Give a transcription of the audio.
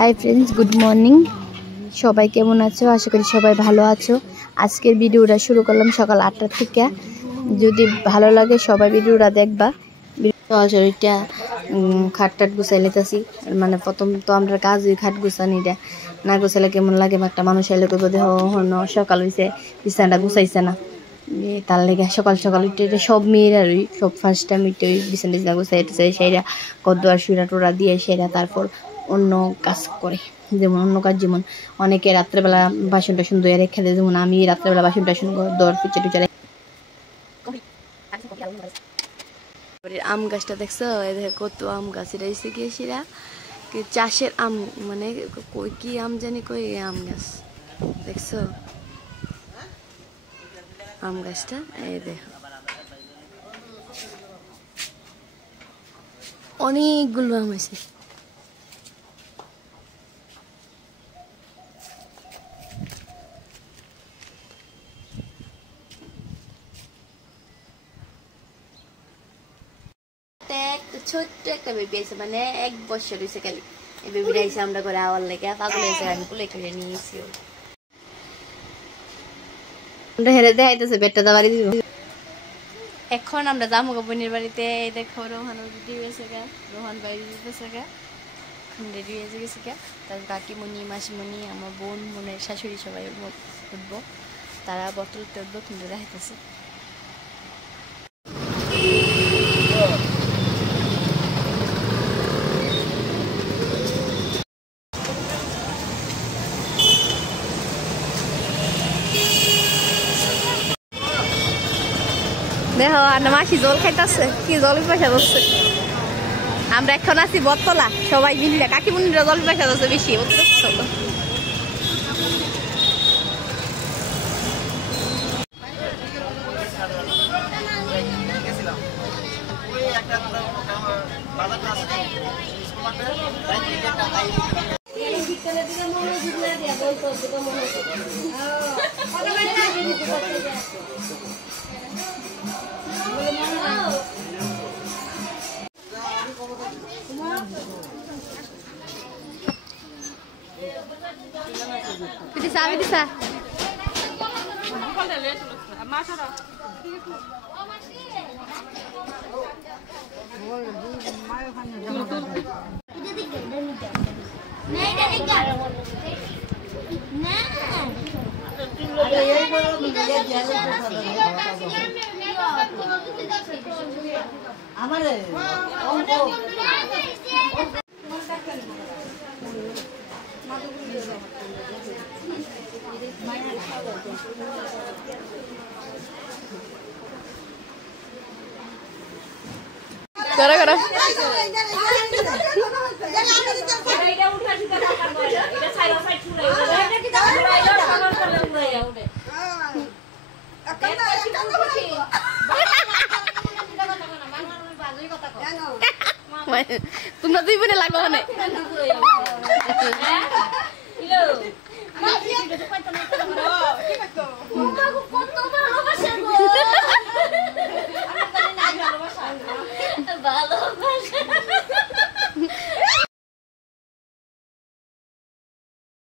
Hi friends, good morning. সবাই কেমন আছো? আশা করি সবাই ভালো আছো। আজকের ভিডিওটা শুরু করলাম সকাল 8টা থেকে। যদি ভালো লাগে সবাই ভিডিওটা দেখবা। শরীরটা খাট গুছাই নিতেছি, মানে প্রথম তো আমরা কাজ খাট গুছানিটা না গুছালে কেমন লাগে, একটা মানুষ এলে কইব দেহ সকাল হয়েছে বিছানাটা গুছাইছে না। তার লেগে সকাল সকাল উঠে সব মেয়েরারই সব ফার্স্ট টাইম উঠে বিছানা টিছানা গুছাই সেরা কদ্দুয়ার সুরা টোরা দিয়ে সেরা তারপর অন্য কাজ করে। যেমন অন্য কাজ, যেমন অনেকে রাত্রেবেলা বাসন টাসন ধুয়ে রেখে দেয়, যেমন আমি রাত্রেবেলা বাসন টাসন দর পিচে টুচে। আম গাছটা দেখছো? কত আম গাছ, এটা এসে গিয়েছিলা চাষের আম, মানে কই কি আম জানি কই আম গাছ দেখছো? আম গাছটা এই দেখো, অনেকগুলো আম আছে। ছোট্ট একটা বেবি আছে, মানে 1 বছর হয়েছে খালি। এই বেবিটা এসে আমরা করে আওয়ার লেগে পাগল হয়েছে, আমি কুলে কুলে নিয়েছি। আমরা হেরে দেখাইতেছে পেটটা দাবারি দিব। এখন আমরা যাবো বোনের বাড়িতে। দেখো রোহান রেডি হয়েছে গা, রোহান বাইরে দিতেছে গা, রেডি হয়ে গেছে গা। তারপর কাকিমণি, মাসিমণি, আমার বোন, বোনের শাশুড়ি সবাই উঠবো। তারা বটলতে উঠবো, কিন্তু দেখাইতেছে। দেখো আর মাসি জল খাইতেছে, কি জল পয়সা দিচ্ছে। আমরা এখন আছি বটতলা, সবাই মিলে কাকিমুনিরা জল পয়সা দিচ্ছে বেশি অতিরিক্ত। করো করো তোমরা দুই বোনে লাগো মানে